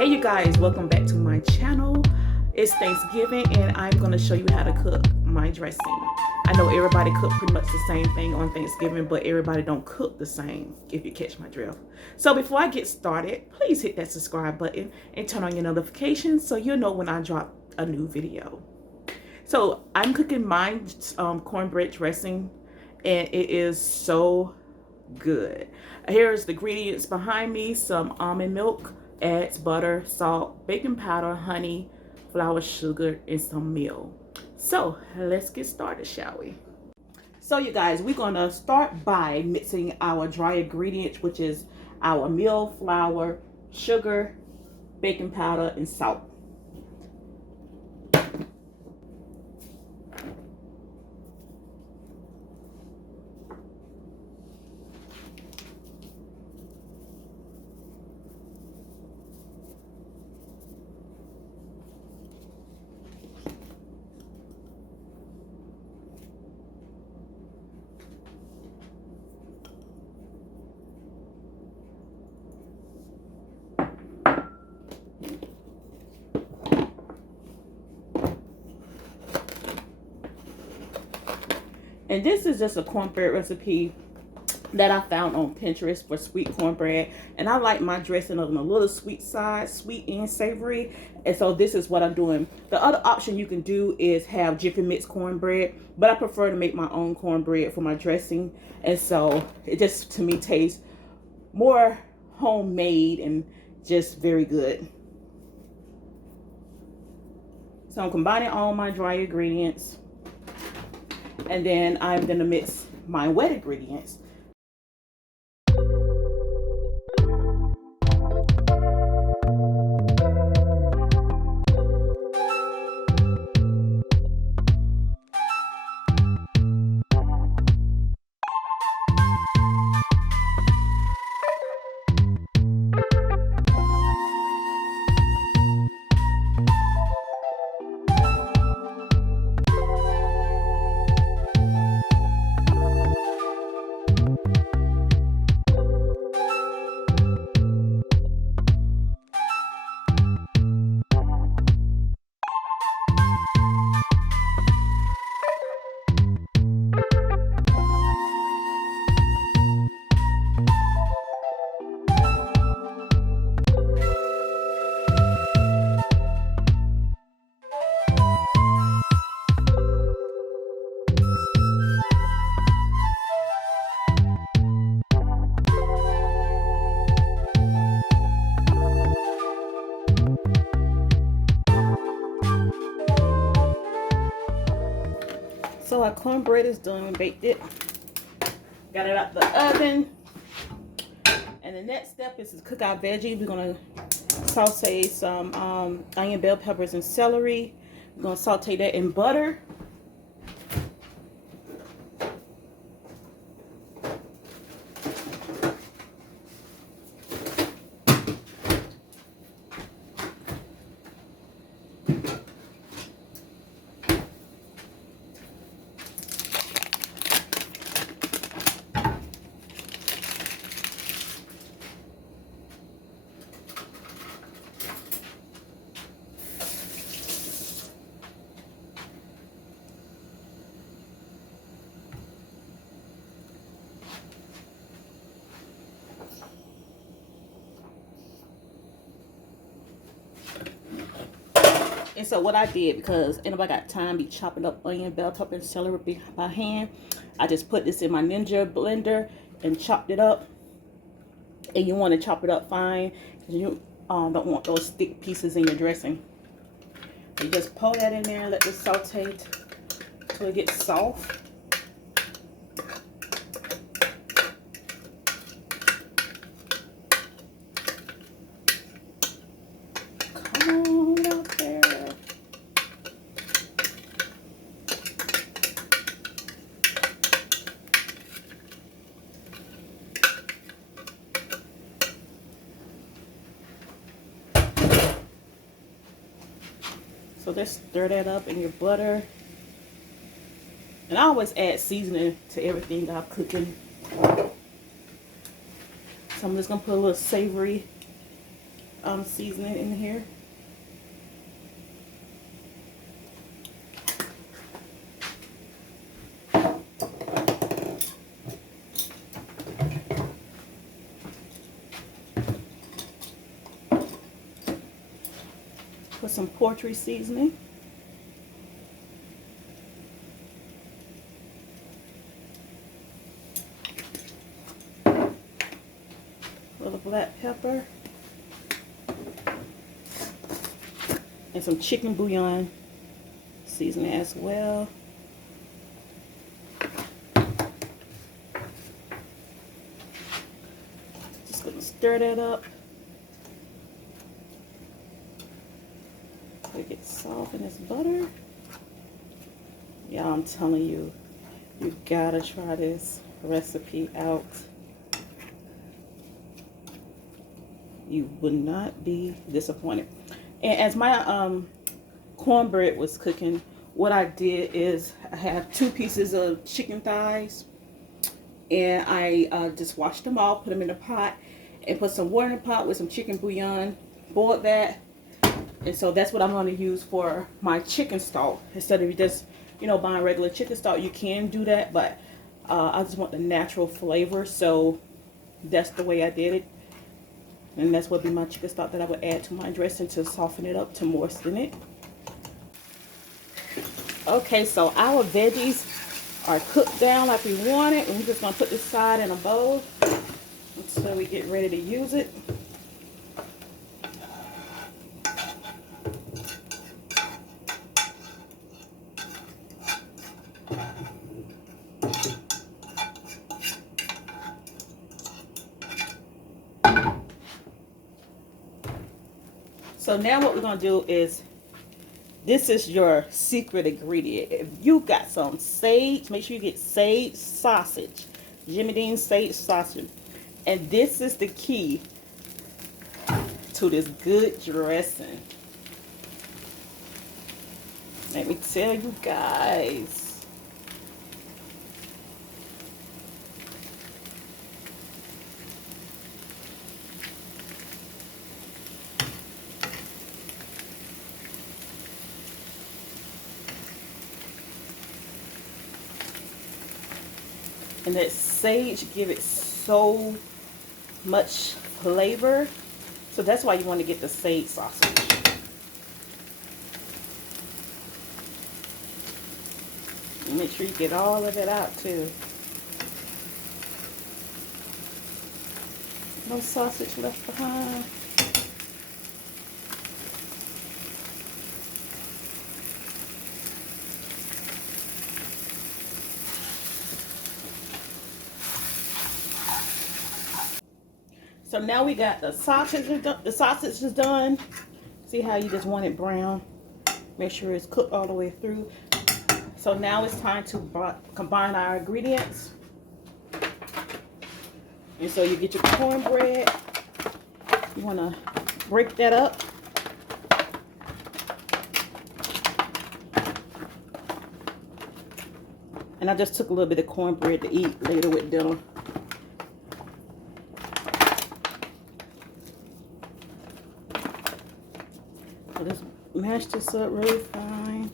Hey you guys, welcome back to my channel. It's Thanksgiving and I'm going to show you how to cook my dressing. I know everybody cook pretty much the same thing on Thanksgiving, but everybody don't cook the same, if you catch my drift. So before I get started, please hit that subscribe button and turn on your notifications so you'll know when I drop a new video. So I'm cooking my cornbread dressing and it is so good. Here's the ingredients behind me: some almond milk, adds butter, salt, baking powder, honey, flour, sugar, and some meal. So let's get started, shall we? So you guys, we're gonna start by mixing our dry ingredients, which is our meal, flour, sugar, baking powder, and salt. And this is just a cornbread recipe that I found on Pinterest for sweet cornbread. And I like my dressing on a little sweet side, sweet and savory. And so this is what I'm doing. The other option you can do is have Jiffy Mix cornbread, but I prefer to make my own cornbread for my dressing. And so it just, to me, tastes more homemade and just very good. So I'm combining all my dry ingredients. And then I'm going to mix my wet ingredients. So our cornbread is done. We baked it. Got it out the oven. And the next step is to cook our veggies. We're going to saute some onion, bell peppers, and celery. We're going to saute that in butter. And so what I did, because anybody got time be chopping up onion, bell pepper, and celery by hand, I just put this in my Ninja blender and chopped it up. And you want to chop it up fine, because you don't want those thick pieces in your dressing. You just pour that in there and let this saute till it gets soft. Come on out there. So let's stir that up in your butter. And I always add seasoning to everything I'm cooking. So I'm just going to put a little savory seasoning in here. Put some poultry seasoning. A little black pepper. And some chicken bouillon seasoning as well. Just gonna stir that up. So it gets soft in this butter. Y'all, I'm telling you, you gotta try this recipe out. You would not be disappointed. And as my cornbread was cooking, what I did is I have 2 pieces of chicken thighs, and I just washed them all, put them in a pot, and put some water in the pot with some chicken bouillon, boiled that. And so that's what I'm going to use for my chicken stock. Instead of just, you know, buying regular chicken stock, you can do that, but I just want the natural flavor, so that's the way I did it. And that's what would be my chicken stock that I would add to my dressing to soften it up, to moisten it. Okay, so our veggies are cooked down like we want it. And we're just going to put this side in a bowl until we get ready to use it. So now what we're going to do is, this is your secret ingredient. If you got some sage, make sure you get sage sausage. Jimmy Dean sage sausage. And this is the key to this good dressing. Let me tell you guys. And that sage give it so much flavor. So that's why you want to get the sage sausage. And make sure you get all of it out too. No sausage left behind. So now we got the sausage is done. See how you just want it brown? Make sure it's cooked all the way through. So now it's time to combine our ingredients. And so you get your cornbread. You want to break that up. And I just took a little bit of cornbread to eat later with dinner. So just mash this up really fine.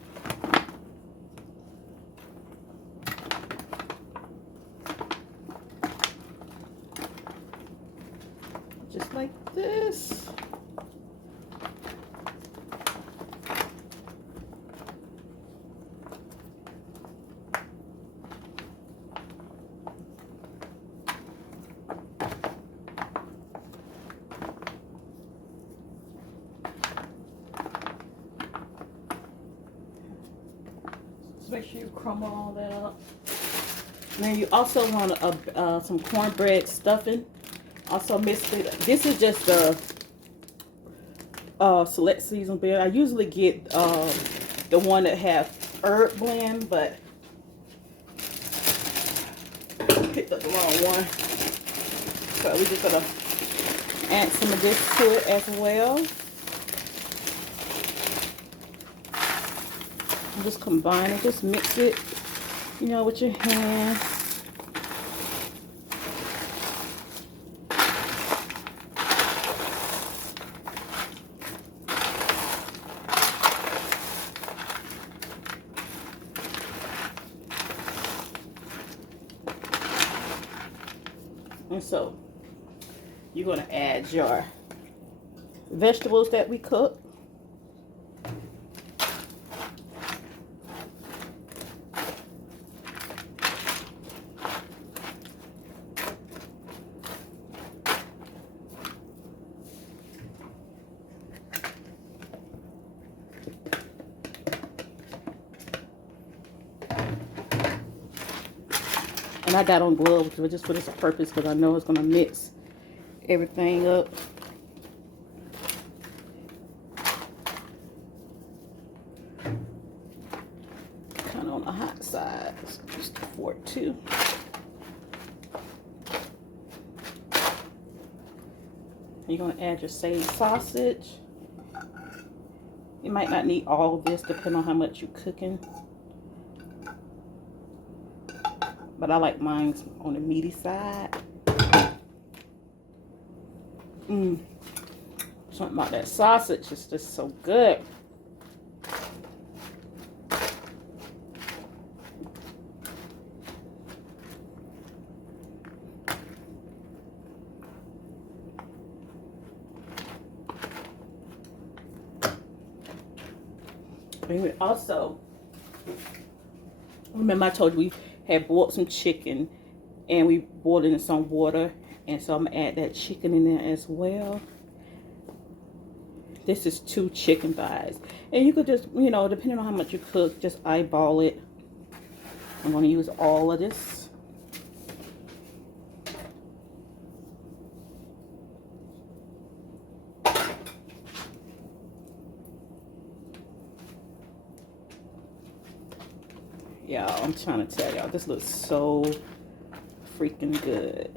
Just like this. Make sure you crumble all that up. Now you also want some cornbread stuffing. Also mixed it. This is just the select season bread. I usually get the one that have herb blend, but I picked up the wrong one. So we're just gonna add some of this to it as well. Just combine it, just mix it, you know, with your hands. And so you're going to add your vegetables that we cooked. And I got on gloves just for this purpose because I know it's going to mix everything up. Kind of on the hot side. So just the fork too. You're going to add your sage sausage. You might not need all of this depending on how much you're cooking. But I like mine on the meaty side. Something about that sausage is just so good. And we also, remember I told you we had boiled some chicken and we boiled it in some water, and so I'm gonna add that chicken in there as well. This is 2 chicken thighs, and you could just, you know, depending on how much you cook, just eyeball it. I'm gonna use all of this. Y'all, I'm trying to tell y'all, this looks so freaking good.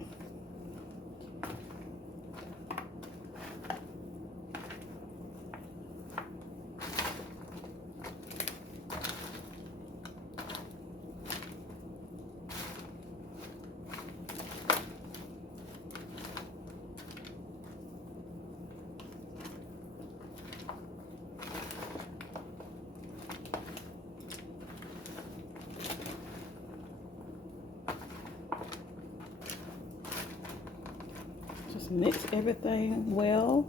Mix everything well,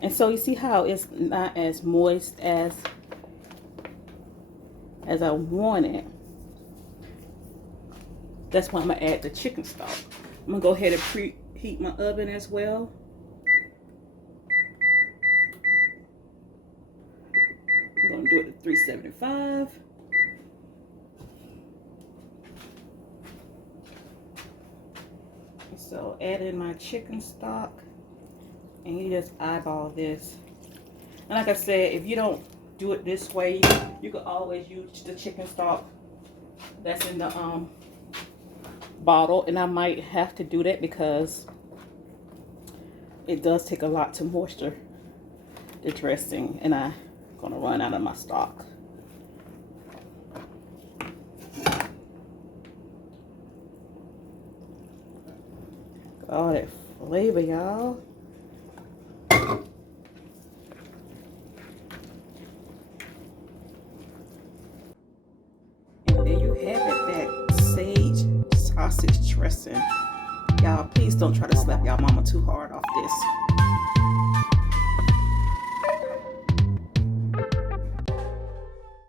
and so you see how it's not as moist as I want it. That's why I'm gonna add the chicken stock. I'm gonna go ahead and preheat my oven as well. I'm gonna do it at 375. So add in my chicken stock, and you just eyeball this. And like I said, if you don't do it this way, you could always use the chicken stock that's in the bottle. And I might have to do that because it does take a lot to moisture the dressing, and I'm gonna run out of my stock. All that flavor, y'all. And there you have it, that sage sausage dressing. Y'all, please don't try to slap y'all mama too hard off this.